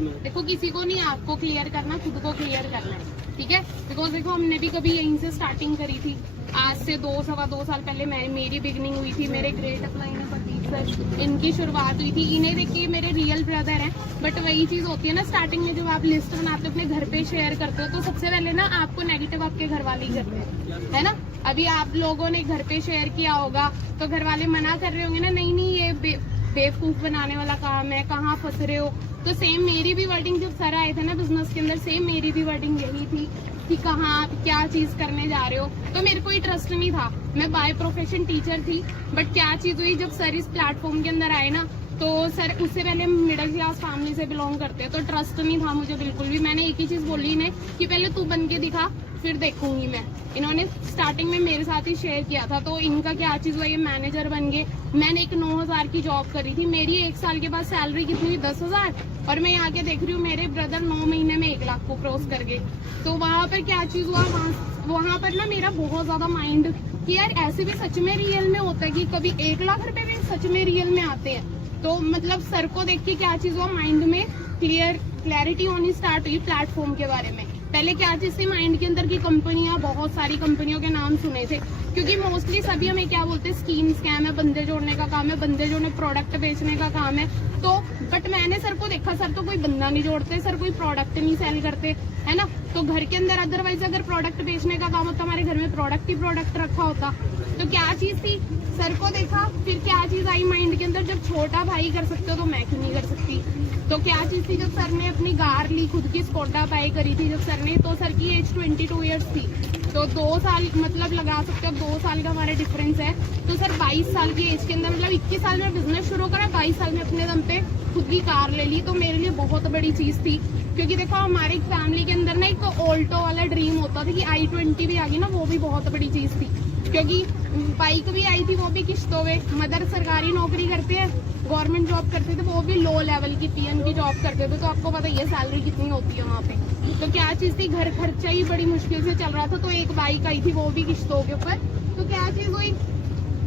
देखो किसी को नहीं आपको क्लियर करना, खुद को क्लियर करना है, ठीक है। बिकॉज देखो हमने भी कभी यहीं से स्टार्टिंग करी थी, आज से 2-2.25 साल पहले मेरी बिगनिंग हुई थी। मेरे ग्रेट अपलाइन प्रदीप सर, इनकी शुरुआत हुई थी। इन्हें देखिए मेरे रियल ब्रदर हैं। बट वही चीज होती है ना, स्टार्टिंग में जब आप लिस्ट बनाते हो, अपने घर पे शेयर करते हो, तो सबसे पहले ना आपको नेगेटिव आपके घर वाले ही करते हैं, है ना। अभी आप लोगों ने घर पे शेयर किया होगा तो घर वाले मना कर रहे होंगे ना, नहीं नहीं ये बेवकूफ बनाने वाला काम है, कहाँ फंस रहे हो। तो सेम मेरी भी वर्डिंग जब सर आए थे ना बिजनेस के अंदर, सेम मेरी भी वर्डिंग यही थी कि कहाँ क्या चीज करने जा रहे हो। तो मेरे को ही ट्रस्ट नहीं था, मैं बाय प्रोफेशन टीचर थी। बट क्या चीज हुई, जब सर इस प्लेटफॉर्म के अंदर आए ना, तो सर उससे पहले मिडिल क्लास फैमिली से बिलोंग करते हैं, तो ट्रस्ट नहीं था मुझे बिल्कुल भी। मैंने एक ही चीज बोली इन्हें कि पहले तू बन के दिखा, फिर देखूंगी मैं। इन्होंने स्टार्टिंग में मेरे साथ ही शेयर किया था। तो इनका क्या चीज हुआ, ये मैनेजर बन गए। मैंने एक 9,000 की जॉब करी थी, मेरी 1 साल के बाद सैलरी कितनी, 10,000। और मैं यहाँ के देख रही हूँ मेरे ब्रदर 9 महीने में 1 लाख को क्रॉस कर गए। तो वहां पर क्या चीज हुआ, वहां पर ना मेरा बहुत ज्यादा माइंड कि यार ऐसे भी सच में रियल में होता है कि कभी 1 लाख रुपए भी सच में रियल में आते हैं। तो मतलब सर को देख के क्या चीज हुआ, माइंड में क्लैरिटी होनी स्टार्ट हुई प्लेटफॉर्म के बारे में। पहले क्या चीज थी माइंड के अंदर की कंपनियां, बहुत सारी कंपनियों के नाम सुने थे, क्योंकि मोस्टली सभी हमें क्या बोलते हैं, स्कीम स्कैम है, बंदे जोड़ने का काम है, बंदे जोड़ने प्रोडक्ट बेचने का काम है। तो बट मैंने सर को देखा, सर तो कोई बंदा नहीं जोड़ते, सर कोई प्रोडक्ट नहीं सेल करते, है ना। तो घर के अंदर अदरवाइज अगर प्रोडक्ट बेचने का काम होता, हमारे घर में प्रोडक्ट ही प्रोडक्ट रखा होता। तो क्या चीज थी, सर को देखा, फिर क्या चीज आई माइंड के अंदर, जब छोटा भाई कर सकते हो तो मैं क्यों नहीं कर सकती। तो क्या चीज थी, जब सर ने अपनी कार ली, खुद की स्कोडा बाई करी थी जब सर ने, तो सर की एज 22 ईयर्स थी। तो 2 साल मतलब लगा सकते हो, 2 साल का हमारा डिफरेंस है। तो सर 22 साल की एज के अंदर, मतलब 21 साल में बिजनेस शुरू करा, 22 साल में अपने दम पे खुद की कार ले ली। तो मेरे लिए बहुत बड़ी चीज थी, क्योंकि देखो हमारी फैमिली के अंदर ना एक ऑल्टो वाला ड्रीम होता था कि i20 भी आ गई ना, वो भी बहुत बड़ी चीज थी। क्योंकि बाइक भी आई थी, वो भी किश्तों में। मदर सरकारी नौकरी करते हैं, गवर्नमेंट जॉब करते थे, वो भी लो लेवल की पीएन की जॉब करते थे। तो आपको पता है सैलरी कितनी होती है वहाँ पे। तो क्या चीज थी, घर खर्चा ही बड़ी मुश्किल से चल रहा था, तो एक बाइक आई थी, वो भी किश्तों के ऊपर। तो क्या चीज हुई,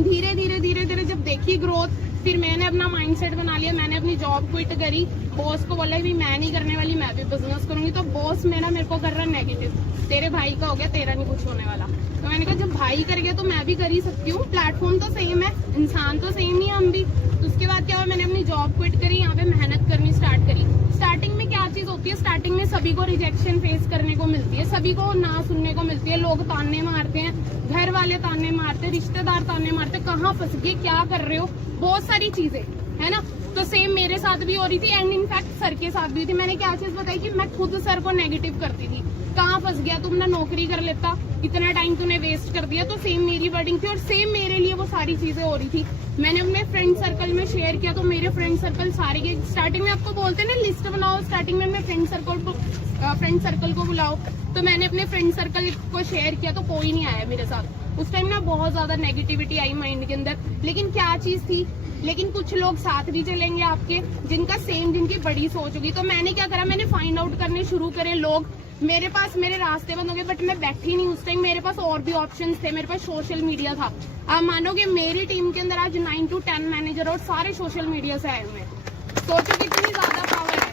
धीरे धीरे जब देखी ग्रोथ, फिर मैंने अपना माइंडसेट बना लिया, मैंने अपनी जॉब क्विट करी। बॉस को बोला भी मैं नहीं करने वाली, मैं भी बिजनेस करूंगी। तो बॉस मेरे को कर रहा नेगेटिव, तेरे भाई का हो गया, तेरा नहीं कुछ होने वाला। तो मैंने कहा जब भाई कर गया तो मैं भी कर ही सकती हूँ, प्लेटफॉर्म तो सेम है, इंसान तो सेम ही है हम भी। तो उसके बाद क्या हुआ, मैंने अपनी जॉब क्विट करी, यहाँ पे मेहनत करनी स्टार्ट करी। स्टार्टिंग में क्या चीज होती है, स्टार्टिंग में सभी को रिजेक्शन फेस करने को मिलती है, सभी को ना सुनने को मिलती है। लोग ताने मारते हैं, घर वाले ताने मारते हैं, रिश्तेदार ताने मारते हैं, कहाँ फंस गए, क्या कर रहे हो, बहुत सारी चीजें, है ना। तो सेम मेरे साथ भी हो रही थी, एंड इनफैक्ट सर के साथ भी थी। मैंने क्या चीज बताई कि मैं खुद सर को नेगेटिव करती थी, कहाँ फंस गया, तुम ना नौकरी कर लेता, इतना टाइम तूने वेस्ट कर दिया। तो सेम मेरी वर्डिंग थी, और सेम मेरे लिए वो सारी चीजें हो रही थी। मैंने अपने फ्रेंड सर्कल में शेयर किया, तो मेरे फ्रेंड सर्कल सारे के, स्टार्टिंग में आपको बोलते हैं ना लिस्ट बनाओ, स्टार्टिंग में फ्रेंड सर्कल को बुलाओ। तो मैंने अपने फ्रेंड सर्कल को शेयर किया, तो कोई नहीं आया मेरे साथ। उस टाइम ना बहुत ज्यादा नेगेटिविटी आई माइंड के अंदर। लेकिन क्या चीज थी, लेकिन कुछ लोग साथ भी चलेंगे आपके, जिनका सेम, जिनकी बड़ी सोच होगी। तो मैंने क्या करा, मैंने फाइंड आउट करने शुरू करे लोग। मेरे पास मेरे रास्ते बंद हो गए, बट मैं बैठी नहीं उस टाइम, मेरे पास और भी ऑप्शंस थे, मेरे पास सोशल मीडिया था। आप मानोगे मेरी टीम के अंदर आज 9 to 10 मैनेजर और सारे सोशल मीडिया से आए हुए हैं। सोचो कितनी ज्यादा पावर है।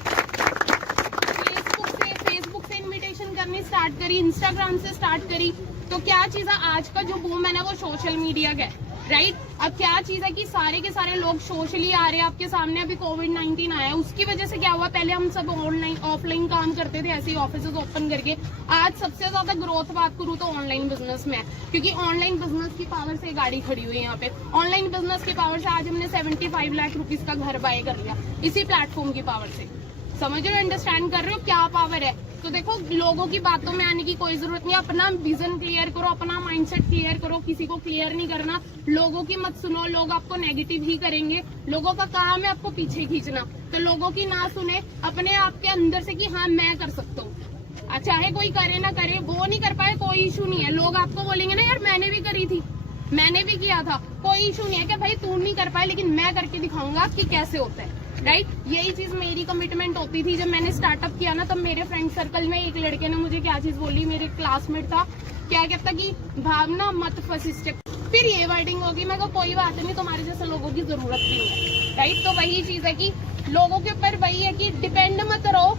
फेसबुक से इन्विटेशन करनी स्टार्ट करी, इंस्टाग्राम से स्टार्ट करी। तो क्या चीज है, आज का जो बूम है ना, वो सोशल मीडिया का है, राइट। अब क्या चीज है कि सारे के सारे लोग सोशली आ रहे हैं आपके सामने। अभी कोविड-19 आया है, उसकी वजह से क्या हुआ, पहले हम सब ऑनलाइन ऑफलाइन काम करते थे, ऐसे ही ऑफिस ओपन करके। आज सबसे ज्यादा ग्रोथ बात करूँ तो ऑनलाइन बिजनेस में है, क्योंकि ऑनलाइन बिजनेस की पावर से गाड़ी खड़ी हुई है यहाँ पे। ऑनलाइन बिजनेस की पावर से आज हमने 75 लाख रुपीज का घर बाय कर लिया, इसी प्लेटफॉर्म की पावर से। समझ रहे हो, अंडरस्टैंड कर रहे हो क्या पावर है। तो देखो लोगों की बातों में आने की कोई जरूरत नहीं, अपना विजन क्लियर करो, अपना माइंडसेट क्लियर करो, किसी को क्लियर नहीं करना। लोगों की मत सुनो, लोग आपको नेगेटिव ही करेंगे। लोगों का काम है आपको पीछे खींचना, तो लोगों की ना सुने, अपने आप के अंदर से कि हाँ मैं कर सकता हूँ। चाहे कोई करे ना करे, वो नहीं कर पाए कोई इशू नहीं है। लोग आपको बोलेंगे ना यार मैंने भी करी थी, मैंने भी किया था, कोई इशू नहीं है कि भाई तू नहीं कर पाए, लेकिन मैं करके दिखाऊंगा कि कैसे होता है, राइट। यही चीज मेरी कमिटमेंट होती थी। जब मैंने स्टार्टअप किया ना, तब मेरे फ्रेंड सर्कल में एक लड़के ने मुझे क्या चीज बोली, मेरे क्लासमेट था, क्या कहता कि भावना मत फंस इस चक्कर। फिर ये वर्डिंग होगी, मैं कोई बात नहीं, तुम्हारे जैसे लोगों की जरूरत नहीं है, राइट। तो वही चीज है कि लोगों के ऊपर वही है कि डिपेंड मत रहो,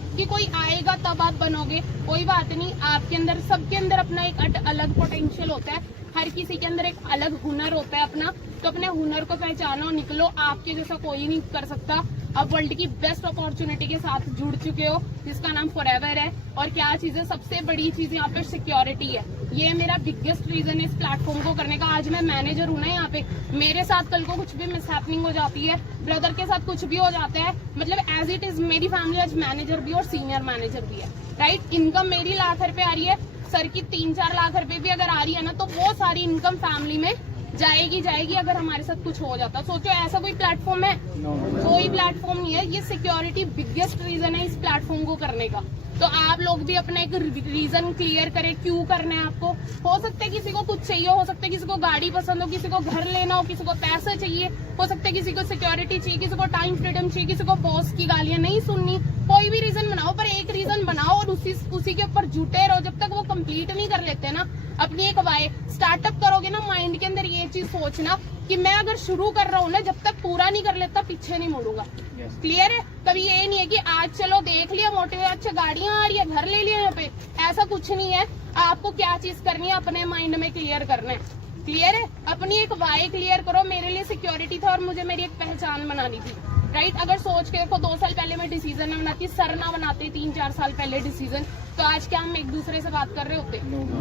तब आप बनोगे, कोई बात नहीं। आपके अंदर, सबके अंदर अपना एक अलग पोटेंशियल होता है, हर किसी के अंदर एक अलग हुनर होता है अपना, तो अपने हुनर को पहचानो, निकलो। आपके जैसा कोई नहीं कर सकता। अब वर्ल्ड की बेस्ट अपॉर्चुनिटी के साथ जुड़ चुके हो, जिसका नाम फॉरएवर है। और क्या चीज है, सबसे बड़ी चीज यहाँ पे सिक्योरिटी है। ये मेरा बिगेस्ट रीजन है इस प्लेटफॉर्म को करने का। आज मैं मैनेजर हूँ ना यहाँ पे, मेरे साथ कल को कुछ भी मिसहैपनिंग हो जाती है, ब्रदर के साथ कुछ भी हो जाता है, मतलब एज इट इज मेरी फैमिली आज मैनेजर भी और सीनियर मैनेजर भी है, राइट। इनकम मेरी लाख रुपए आ रही है, सर की 3-4 लाख रुपए भी अगर आ रही है ना, तो वो सारी इनकम फैमिली में जाएगी अगर हमारे साथ कुछ हो जाता। सोचो ऐसा कोई प्लेटफॉर्म है? कोई प्लेटफॉर्म नहीं है। ये सिक्योरिटी बिगेस्ट रीजन है इस प्लेटफॉर्म को करने का। तो आप लोग भी अपना एक रीजन क्लियर करें क्यों करना है आपको। हो सकता है किसी को कुछ चाहिए, हो सकता है किसी को गाड़ी पसंद हो, किसी को घर लेना हो, किसी को पैसे चाहिए, हो सकता है किसी को सिक्योरिटी चाहिए, किसी को टाइम फ्रीडम चाहिए, किसी को बॉस की गालियां नहीं सुननी। कोई भी रीजन बनाओ, पर एक रीजन बनाओ और उसी के ऊपर जुटे रहो जब तक वो कंप्लीट नहीं कर लेते ना अपनी एक वाई। स्टार्टअप करोगे ना, माइंड के अंदर ये चीज सोचना कि मैं अगर शुरू कर रहा हूँ ना, जब तक पूरा नहीं कर लेता पीछे नहीं मुड़ूंगा। क्लियर है? कभी ये नहीं है कि आज चलो देख लिया मोटे अच्छे गाड़ियां आ रही है, घर ले लिया यहाँ पे, ऐसा कुछ नहीं है। आपको क्या चीज करनी है अपने माइंड में क्लियर करना है। क्लियर है? अपनी एक वाई क्लियर करो। मेरे लिए सिक्योरिटी था और मुझे मेरी एक पहचान बनानी थी, राइट। अगर सोच के देखो 2 साल पहले मैं डिसीजन ना बनाती, सर ना बनाते 3-4 साल पहले डिसीजन, तो आज क्या हम एक दूसरे से बात कर रहे होते?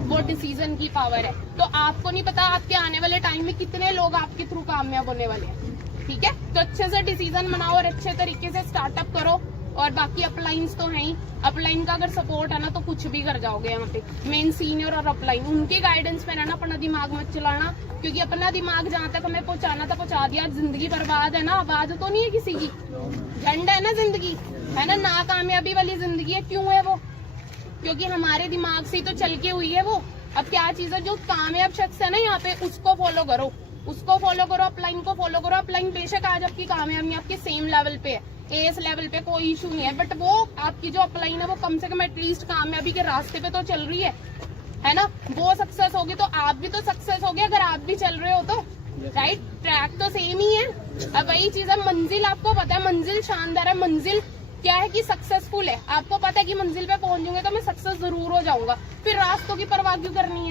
वो डिसीजन की पावर है। तो आपको नहीं पता आपके आने वाले टाइम में कितने लोग आपके थ्रू कामयाब होने वाले हैं। ठीक है, तो अच्छे से डिसीजन बनाओ और अच्छे तरीके से स्टार्टअप करो। और बाकी अपलाइंस तो है ही, अपलाइन का अगर सपोर्ट है ना तो कुछ भी कर जाओगे। यहाँ पे मेन सीनियर और अपलाइन, उनके गाइडेंस में रहना, अपना दिमाग मत चलाना, क्योंकि अपना दिमाग जहाँ तक हमें पहुंचाना था पहुंचा दिया। जिंदगी बर्बाद है ना, आबाद तो नहीं है किसी की, झंड है ना जिंदगी, है ना। नाकामयाबी वाली जिंदगी है। क्यों है वो? क्योंकि हमारे दिमाग से ही तो चल के हुई है वो। अब क्या चीज है, जो कामयाब शख्स है ना यहाँ पे, उसको फॉलो करो, उसको फॉलो करो, अपलाइन को फॉलो करो। अपलाइन बेशक आज आपकी कामयाबी आपके सेम लेवल पे है, एस लेवल पे, कोई इशू नहीं है, बट वो आपकी जो अपलाइन है वो कम से कम एटलीस्ट कामयाबी के रास्ते पे तो चल रही है ना। वो सक्सेस होगी तो आप भी तो सक्सेस होगे, अगर आप भी चल रहे हो तो, राइट। ट्रैक तो सेम ही है। अब वही चीज है, मंजिल आपको पता है, मंजिल शानदार है। मंजिल क्या है कि सक्सेसफुल है, आपको पता है कि मंजिल पे पहुंचूंगे तो मैं सक्सेस जरूर हो जाऊंगा। फिर रास्तों की परवाह क्यों करनी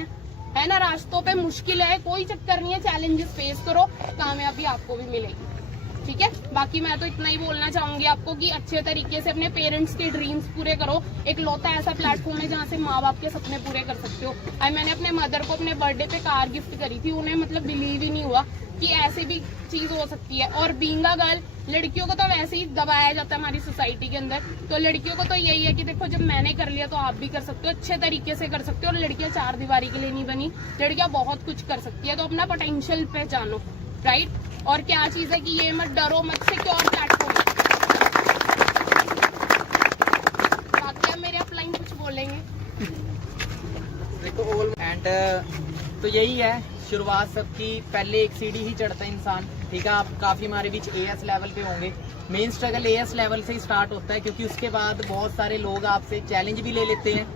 है ना। रास्तों पे मुश्किल है, कोई चक्कर नहीं है, चैलेंजेस फेस करो, कामयाबी आपको भी मिलेगी। ठीक है, बाकी मैं तो इतना ही बोलना चाहूंगी आपको कि अच्छे तरीके से अपने पेरेंट्स के ड्रीम्स पूरे करो। एक लौता ऐसा प्लेटफॉर्म है जहाँ से माँ बाप के सपने पूरे कर सकते हो। आज मैंने अपने मदर को अपने बर्थडे पे कार गिफ्ट करी थी, उन्हें मतलब बिलीव ही नहीं हुआ कि ऐसी भी चीज हो सकती है। और बीइंग अ गर्ल, लड़कियों को तो वैसे ही दबाया जाता है हमारी सोसाइटी के अंदर, तो लड़कियों को तो यही है कि देखो जब मैंने कर लिया तो आप भी कर सकते हो, अच्छे तरीके से कर सकते हो। और लड़कियां 4 दीवारी के लिए नहीं बनी, लड़कियां बहुत कुछ कर सकती है। तो अपना पोटेंशियल पहचानो, राइट। और क्या चीज है कि ये मत डरो मत, सिक्योर प्लेटफॉर्म। बाकी अब मेरे अपलाइन कुछ बोलेंगे एंड तो यही है शुरुआत सबकी, पहले एक सीढ़ी ही चढ़ता है इंसान। ठीक है, आप काफी हमारे बीच एएस लेवल पे होंगे। मेन स्ट्रगल एएस लेवल से ही स्टार्ट होता है, क्योंकि उसके बाद बहुत सारे लोग आपसे चैलेंज भी ले लेते हैं।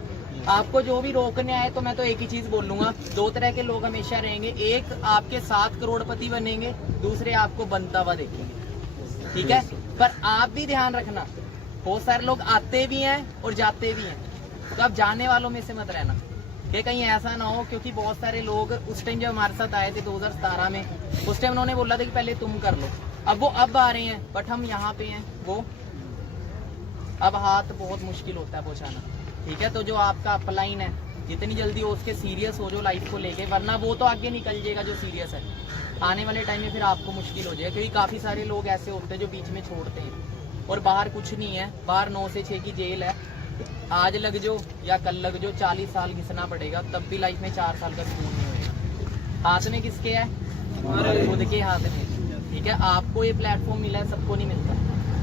आपको जो भी रोकने आए तो मैं तो एक ही चीज बोलूंगा, 2 तरह के लोग हमेशा रहेंगे। एक आपके 7 करोड़पति बनेंगे, दूसरे आपको बनता हुआ देखेंगे। ठीक है, पर आप भी ध्यान रखना, बहुत सारे लोग आते भी हैं और जाते भी हैं, तो आप जाने वालों में से मत रहना कि कहीं ऐसा ना हो। क्योंकि बहुत सारे लोग उस टाइम जब हमारे साथ आए थे 2017 में, उस टाइम उन्होंने बोला था कि पहले तुम कर लो। अब वो अब आ रहे हैं, बट हम यहाँ पे हैं, वो अब हाथ बहुत मुश्किल होता है पहुँचाना। ठीक है, तो जो आपका अपलाइन है, जितनी जल्दी हो उसके सीरियस हो जो लाइफ को लेके, वरना वो तो आगे निकल जाएगा जो सीरियस है। आने वाले टाइम में फिर आपको मुश्किल हो जाएगा, क्योंकि काफी सारे लोग ऐसे होते हैं जो बीच में छोड़ते हैं। और बाहर कुछ नहीं है, बाहर 9 से 6 की जेल है। आज लग जो या कल लग जो, 40 साल घिसना पड़ेगा, तब भी लाइफ में 4 साल का सुकून नहीं होगा। हाथ में किसके है? खुद के हाथ में। ठीक है, आपको ये प्लेटफॉर्म मिला है, सबको नहीं मिलता।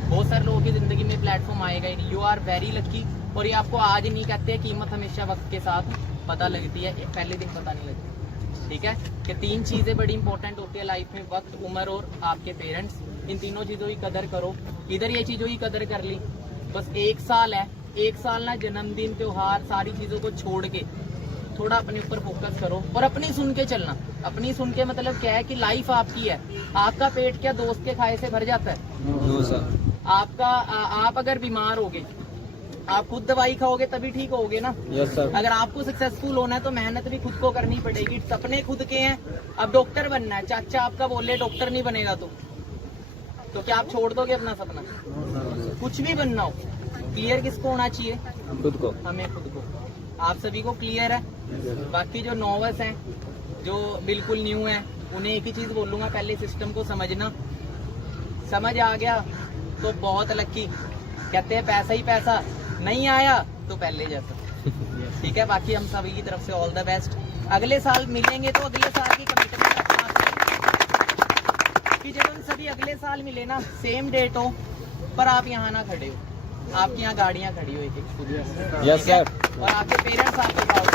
बहुत सारे लोगों की जिंदगी में प्लेटफॉर्म आएगा ही नहीं। You are very lucky. और ये आपको आज नहीं कहते हैं, कीमत हमेशा वक्त के साथ पता लगती है, पहले दिन पता नहीं लगती। ठीक है, कि 3 चीजें बड़ी इंपॉर्टेंट होती है लाइफ में, वक्त, उम्र और आपके पेरेंट्स। इन तीनों चीजों की कदर करो। इधर ये चीजों की कदर कर ली, बस 1 साल है, 1 साल ना जन्मदिन, त्योहार, सारी चीजों को छोड़ के थोड़ा अपने ऊपर फोकस करो और अपनी सुन के चलना। अपनी सुन के मतलब क्या है कि लाइफ आपकी है। आपका पेट क्या दोस्त के खाए से भर जाता है? आपका आप अगर बीमार हो गए, आप खुद दवाई खाओगे तभी ठीक होगे ना। Yes sir. अगर आपको सक्सेसफुल होना है तो मेहनत भी खुद को करनी पड़ेगी। सपने खुद के हैं। अब डॉक्टर बनना है, चाचा आपका बोले डॉक्टर नहीं बनेगा तो क्या आप छोड़ दोगे अपना सपना? कुछ भी बनना हो, क्लियर किसको होना चाहिए? खुद को। हमें खुद को। आप सभी को क्लियर है? बाकी जो नॉवस हैं, जो बिल्कुल न्यू हैं, उन्हें एक ही चीज बोलूंगा, पहले सिस्टम को समझना। समझ आ गया तो बहुत लकी। कहते हैं पैसा ही पैसा, नहीं आया तो पहले जैसा। ठीक है, बाकी हम सभी की तरफ से ऑल द बेस्ट। अगले साल मिलेंगे तो अगले साल की कमिटमेंट रखना कि जब हम सभी अगले साल मिले ना, सेम डेट हो पर आप यहाँ ना खड़े हो, आपकी यहाँ गाड़ियाँ खड़ी हो एक एक। Yes sir. और आपके पेरेंट्स आपके पास